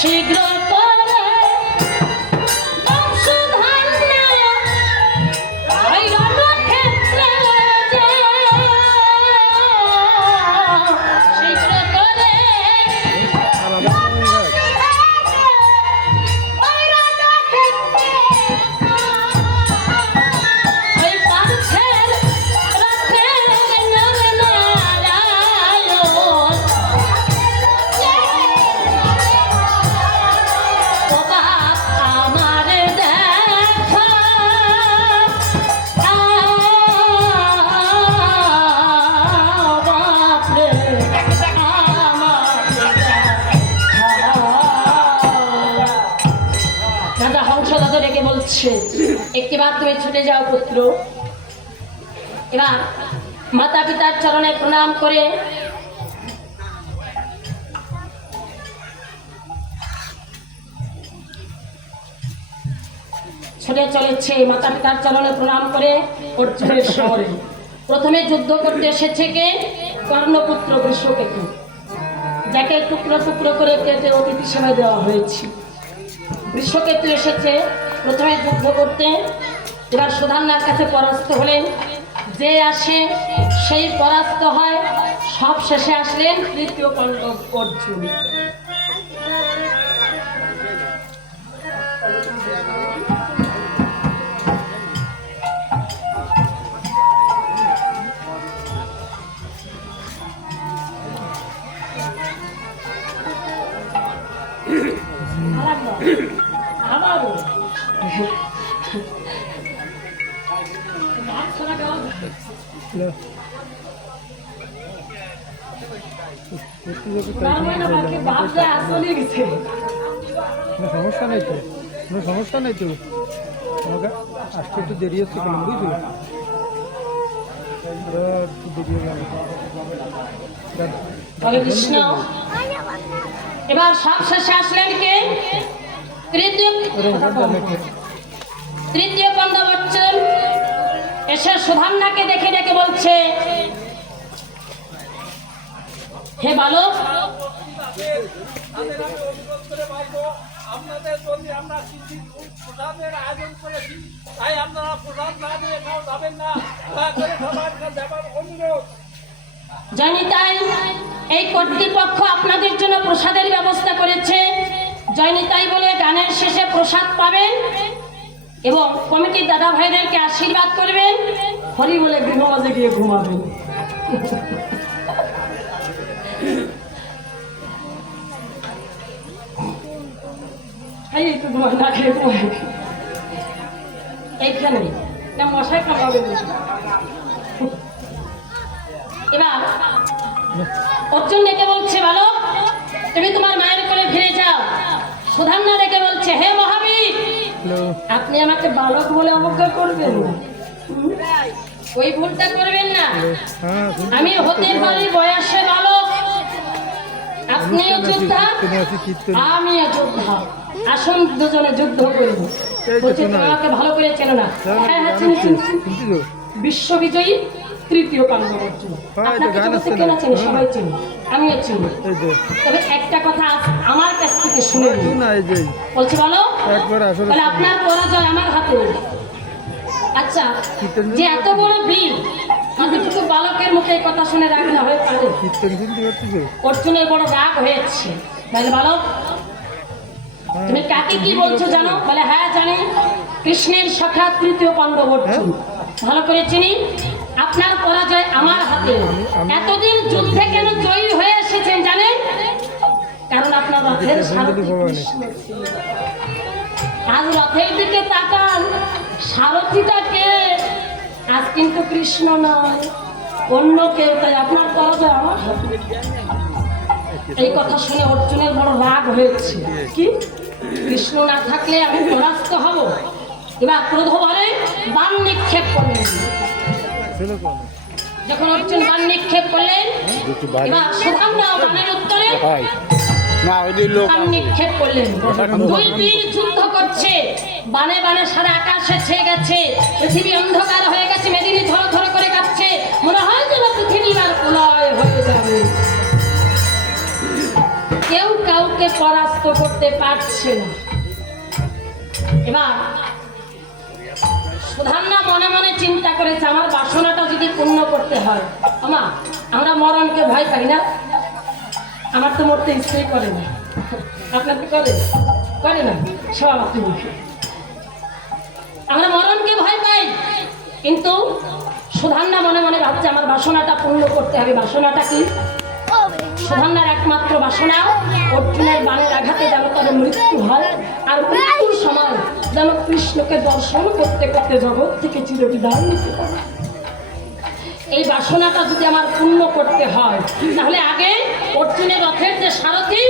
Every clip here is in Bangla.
শীঘ্র করে বংশধান্য ওই রণক্ষেত্রে শীঘ্র করে ওই রণক্ষেত্রে ওই পার্থের রথের নরনারায়ণ ও বাপ আমার দেখা বাপরে রাজা হংসদাদা রেখে বলছে একটিবার তুমি ছুটে যাও পুত্র। এবার মাতা পিতার চরণে প্রণাম করে ছুটে চলেছে মাতা পিতার চরণে প্রণাম করে অর্জুনের শহরে। প্রথমে যুদ্ধ করতে এসেছে কে? কর্ণপুত্র বৃষকেতু, যাকে টুকরো টুকরো করে কেটে অতিথি সেবা দেওয়া হয়েছে। বৃষকেতু এসেছে প্রথমে যুদ্ধ করতে। এবার সুধান্নার কাছে পরাস্ত হলেন। যে আসে সেই পরাস্ত হয়। সব শেষে আসলেন তৃতীয় পাণ্ডব অর্জুন। আবারও সমস্যা নেই তো, কোনো সমস্যা নেই তো। আমাকে আসতে একটু দেরি হচ্ছে কেন বুঝলি? একটু দেরি হয়ে গেল। হরে কৃষ্ণ। এবার সব শেষে আসলেন কে? তৃতীয় পাণ্ডব অর্জুন এসে সুধান্নাকে দেখে ডেকে বলছে, হে বালক, আপনাদের জন্য আমরা প্রসাদের আয়োজন করেছি, তাই আপনারা প্রসাদ না দিয়ে কেউ যাবেন না, দয়া করে সবার কাছে যাবার অনুরোধ। জানি তাই এই কর্তৃপক্ষ আপনাদের জন্য প্রসাদের ব্যবস্থা করেছে। জয়নি তাই বলে গানের শেষে প্রসাদ পাবেন এবং কমিটির দাদা ভাইদেরকে আশীর্বাদ করবেন। হরি বলে গৃহবাজে গিয়ে ঘুমাবেন। একটু ঘুমায় না খেয়ে ঘুমায় এইখানে না মশাই কামড়াবে। এবার অর্জুন ডেকে বলছে, বালক তুমি তোমার মায়ের কোলে ফিরে যাও। সুধান্না ডেকে বলছে, হে মহাবীর, আপনি আমাকে বালক বলে অবজ্ঞা করবেন না, ওই ভুলটা করবেন না। আমি হতে পারি বয়সে বালক, আপনিও যোদ্ধা আমিও যোদ্ধা, আসুন দুজনে যুদ্ধ করবো। বলছে তোমাকে ভালো করে চেনো না? হ্যাঁ হ্যাঁ চিনি চিনি। বিশ্ববিজয়ী তৃতীয় পাণ্ডব অর্জুন। আপনাকে জগতে কেনা চেনে? সবাই চিনি, আমিও চিনি। তবে একটা কথা আমার কাছ থেকে শুনে বলছি, বলো তাহলে আপনার পরাজয় আমার হাতে। আচ্ছা, যে এত বড় বীর অন্তত বালকের মুখে এই কথা শুনে রাগ না হয়ে পারে? অর্জুনের বড় রাগ হয়েছে। বলে, বালক তুমি কাকে কি বলছো জানো? বলে, হ্যাঁ জানি, কৃষ্ণের সখা তৃতীয় পাণ্ডব অর্জুন, ভালো করে চিনি। আপনার পরাজয় আমার হাতে। এতদিন যুদ্ধে কেন জয়ী হয়ে এসেছেন জানেন? কারণ আপনার রথের সারথি কৃষ্ণ ছিল। আজ রথের দিকে তাকান, সারথিটা কে? আজ কিন্তু কৃষ্ণ নয়, অন্য কেউ। তাই আপনার পরাজয় আমার হাতে। এই কথা শুনে অর্জুনের বড় রাগ হয়েছে। কি, কৃষ্ণ না থাকলে আমি পরাস্ত হব? এবার ক্রোধ ভরে বাণ নিক্ষেপ করলেন। যখন অর্জুন বাণ নিক্ষেপ করলেন, এবার সুধান্না বাণের উত্তরে বাণ নিক্ষেপ করলেন। দুই বীর যুদ্ধ করছে, বানে বানে সারা আকাশে ছেয়ে গেছে, পৃথিবী অন্ধকার হয়ে গেছে, মেদিনী ধর ধর করে কাঁপছে, মনে হয় যেন পৃথিবী আর প্রলয় হয়ে যাবে। কেউ কাউকে পরাস্ত করতে পারছে না। এবার সুধান্না মনে মনে চিন্তা করেছে, আমার বাসনাটা যদি পূর্ণ করতে হয়, আমরা মরণকে ভয় পাই না? আমার তো মরতে ইচ্ছেই করে না, আপনার কি করে না? সব আপনি আমরা মরণকে ভয় পাই, কিন্তু সুধান্না মনে মনে ভাবছে আমার বাসনাটা পূর্ণ করতে হবে। বাসনাটা কি? সুধান্নার একমাত্র বাসনা অর্জুনের বাণের আঘাতে যেন তার মৃত্যু হয়, আর মৃত্যুর সময় যেন কৃষ্ণকে দর্শন করতে করতে জগৎ থেকে চিরবিদায় নিতে পারে। এই বাসনাটা যদি আমার পূর্ণ করতে হয়, তাহলে আগে অর্জুনের রথের যে সারথি,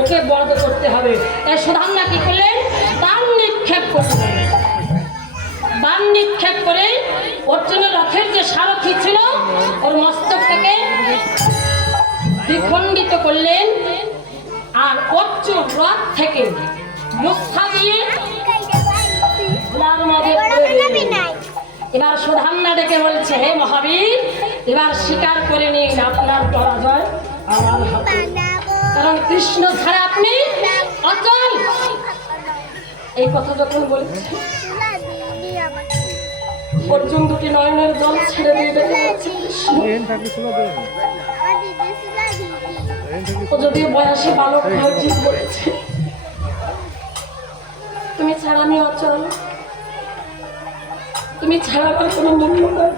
ওকে বধ করতে হবে। তাই সুধান্না কি করলেন? বাণ নিক্ষেপ করলেন। বাণ নিক্ষেপ করে অর্জুনের রথের যে সারথি ছিল, ওর মস্তক থেকে দ্বিখণ্ডিত করলেন, আর অর্জুন রথ থেকে মুখা দিয়ে এবার সুধান্না ডেকে বলছে, হে মহাবীর, এবার স্বীকার করে নিন আপনার পরাজয় আমার হাতে, কারণ কৃষ্ণ ছাড়া আপনি অচল। এই কথা যখন বলেছে, অর্জুন দুটি নয়নের জল ছেড়ে দিয়ে ডেকে বলছে, ও যদি বয়সে বালক হয় ঠিক বলেছে, তুমি ছাড়া আমি অচল, তুমি ছাড়া আমার কোনো মূল্য নাই,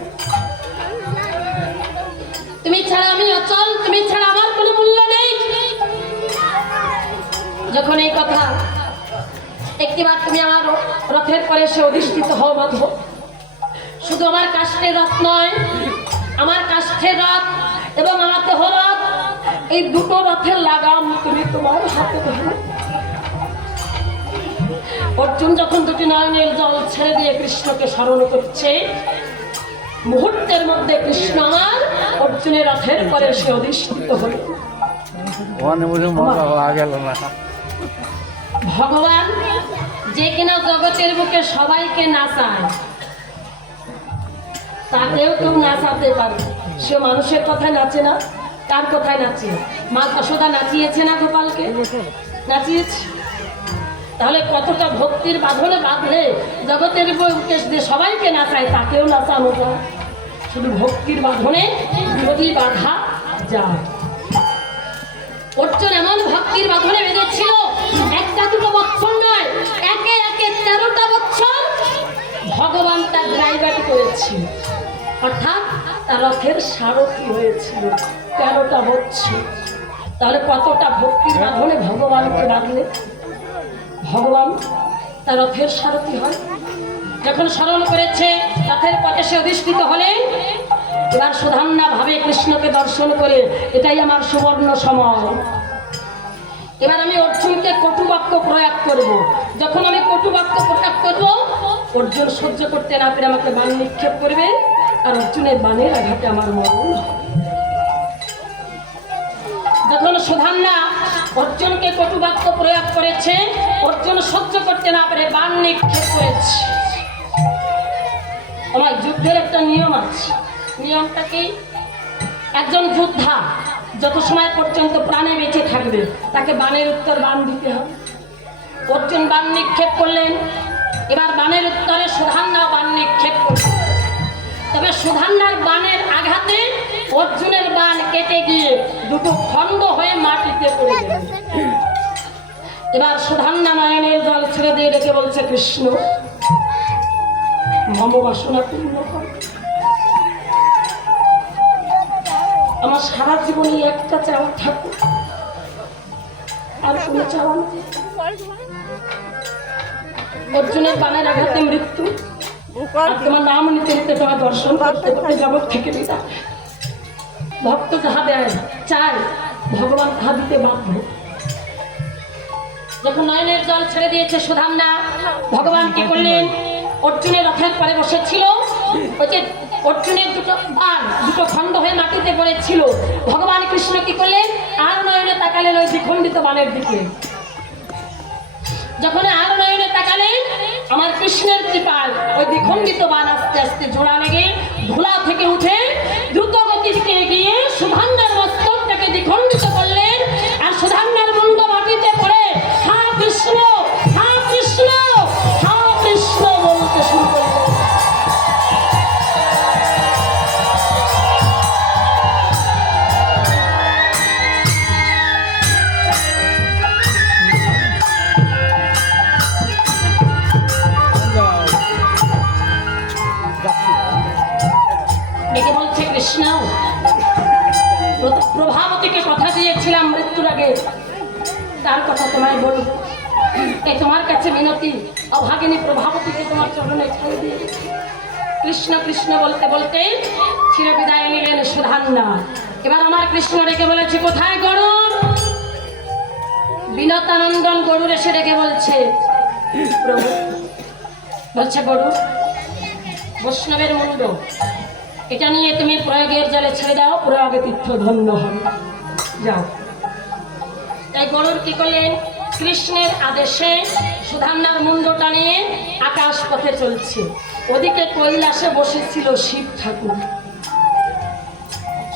তুমি ছাড়া আমি অচল, তুমি ছাড়া আমার কোনো মূল্য নেই। যখন এই কথা, একটিবার তুমি আমার রথের পরে সে অধিষ্ঠিত হও মাধব। শুধু আমার কাষ্ঠের রথ নয়, আমার কাষ্ঠের রথ এবং আমার দেহ রথ, এই দুটো রথের লাগাম তুমি তোমার হাতে ধরো। অর্জুন যখন দুটি নয়নের জল ছেড়ে দিয়ে কৃষ্ণকে স্মরণ করছে, মুহূর্তের মধ্যে কৃষ্ণ আমার অর্জুনের রথের পরে সে অধিষ্ঠিত হল। ভগবান যে কিনা জগতের বুকে সবাইকে নাচায়, তাকেও কেউ নাচাতে পারে। সে মানুষের কথায় নাচে না, তার কথায় নাচে। মা যশোদা নাচিয়েছে না গোপালকে? নাচিয়েছে। তাহলে কতটা ভক্তির বাঁধনে বাঁধলে জগতের বুকে যে সবাইকে নাচায়, তাকেও নাচানো যায়। শুধু ভক্তির বাঁধনে যদি বাধা যায়। অর্জুন এমন ভক্তির বাঁধনে বেঁধেছিল, একটা দুটো বছর নয়, একে একে 13টা বছর ভগবান তার ড্রাইভারি করেছিল, অর্থাৎ তার রথের সারথি হয়েছিল 13টা বছর। তাহলে কতটা ভক্তির বাঁধনে ভগবানকে বাঁধলে ভগবান তার রথের সারথি হয়। যখন স্মরণ করেছে, রথের পথে সে অধিষ্ঠিত হলে, এবার সুধান্না ভাবে কৃষ্ণকে দর্শন করে এটাই আমার সুবর্ণ সময়। এবার আমি অর্জুনকে কটুবাক্য প্রয়োগ করব। যখন আমি কটুবাক্য প্রয়োগ করব, অর্জুন সহ্য করতে না পেরে আমাকে বাণ নিক্ষেপ করবে, আর অর্জুনের বাণের আঘাতে আমার মরণ। যখন সুধান্না অর্জুনকে কটুবাক্য প্রয়োগ করেছে, অর্জুন সহ্য করতে না পেরে বাণ নিক্ষেপ করেছে। আমার যুদ্ধের একটা নিয়ম আছে। নিয়মটা কি? একজন যোদ্ধা যত সময় পর্যন্ত প্রাণে বেঁচে থাকবে, তাকে বাণের উত্তর বাণ দিতে হবে। অর্জুন বাণ নিক্ষেপ করলেন, এবার বাণের উত্তরে সুধান্না বাণ নিক্ষেপ করলেন। তবে সুধান্নার বাণের আঘাতে অর্জুনের বাণ কেটে গিয়ে দুটো খণ্ড হয়ে মাটিতে পড়ে গেল। এবার সুধান্না নয়নের জল ছেড়ে দিয়ে ডেকে বলছে, কৃষ্ণ মম বাসনা পূর্ণ কর। আমার সারা জীবনে একটা চাওয়া থাকুক, আর কোনো চাওয়া নেই। অর্জুনের বাণের আঘাতে মৃত্যু, আর তোমার নাম নিতে নিতে তোমার দর্শন করতে করতে জগৎ থেকে বিদায়। ভক্ত যাহা দেয় চায়, ভগবান তাহা দিতে বাধ্য। যখন নয়নের জল ছেড়ে দিয়েছে সুধান্না, ভগবান কি করলেন? অর্জুনের রথের পরে বসেছিল, ওই যে অর্জুনের দুটো খণ্ড হয়ে মাটিতে পড়েছিল। ভগবান কৃষ্ণ কি করলেন? আর নয়নে তাকালেন ওই দ্বিখণ্ডিত বাণের দিকে। যখন আর নয়নে তাকালেন, আমার কৃষ্ণের কৃপায় ওই দ্বিখণ্ডিত বাণ আস্তে আস্তে জোড়া লেগে ধুলা থেকে উঠে দ্রুত গতিতে গিয়ে সুধান্নার মস্তকটাকে দ্বিখণ্ডিত করলেন, আর সুধান্নার মুন্ড মৃত্যুর আগে তার কথা তোমায় বলবো। এই তোমার কাছে মিনতি, অভাগিনী প্রভাবতীকে তোমার চরণে ছেড়ে দিয়ে কৃষ্ণ কৃষ্ণ বলতে বলতে চিরবিদায় নিলেন সুধান্না। এবার আমার কৃষ্ণ রেখে বলেছে, কোথায় গরুর? বিনতানন্দন গরুর এসে রেখে বলছে, প্রভু বলছে, গরু বৈষ্ণবের মুন্ড, এটা নিয়ে তুমি প্রয়োগের জলে ছেড়ে দাও, প্রয়োগে তীর্থ ধন্য হবে, যাও। তাই গরুর কি করলেন? কৃষ্ণের আদেশে সুধান্নার মুন্ডটা নিয়ে আকাশ পথে চলছে। ওদিকে কৈলাসে বসেছিল শিব ঠাকুর।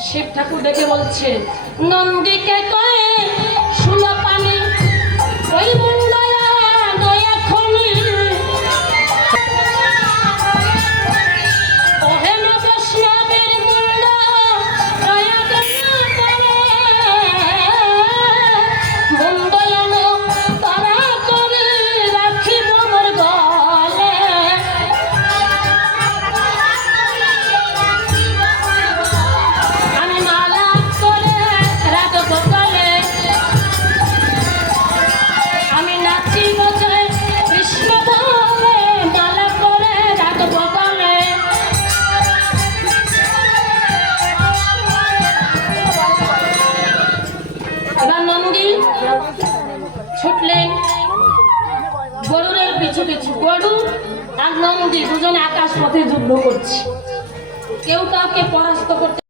শিব ঠাকুর দেখে বলছে, নন্দীকে কয়ে সুলপানি ওই মুন্ডয়া দয়া খনি ওহে না বৈষ্ণবের মুন্ড দয়া দয়া করে মুন্ডয়ানো তারা করে রাখিব মোর গলে। আমি মালা করে রাখব গলে, আমি নাচি বজাই কৃষ্ণ বলে মালা করে রাখব গলে। এবার নন্দী ছুটলেন গরুরের পিছু পিছু। গরু আর নন্দী দুজনে আকাশ পথে যুদ্ধ করছে, কেউ কাউকে পরাস্ত করতে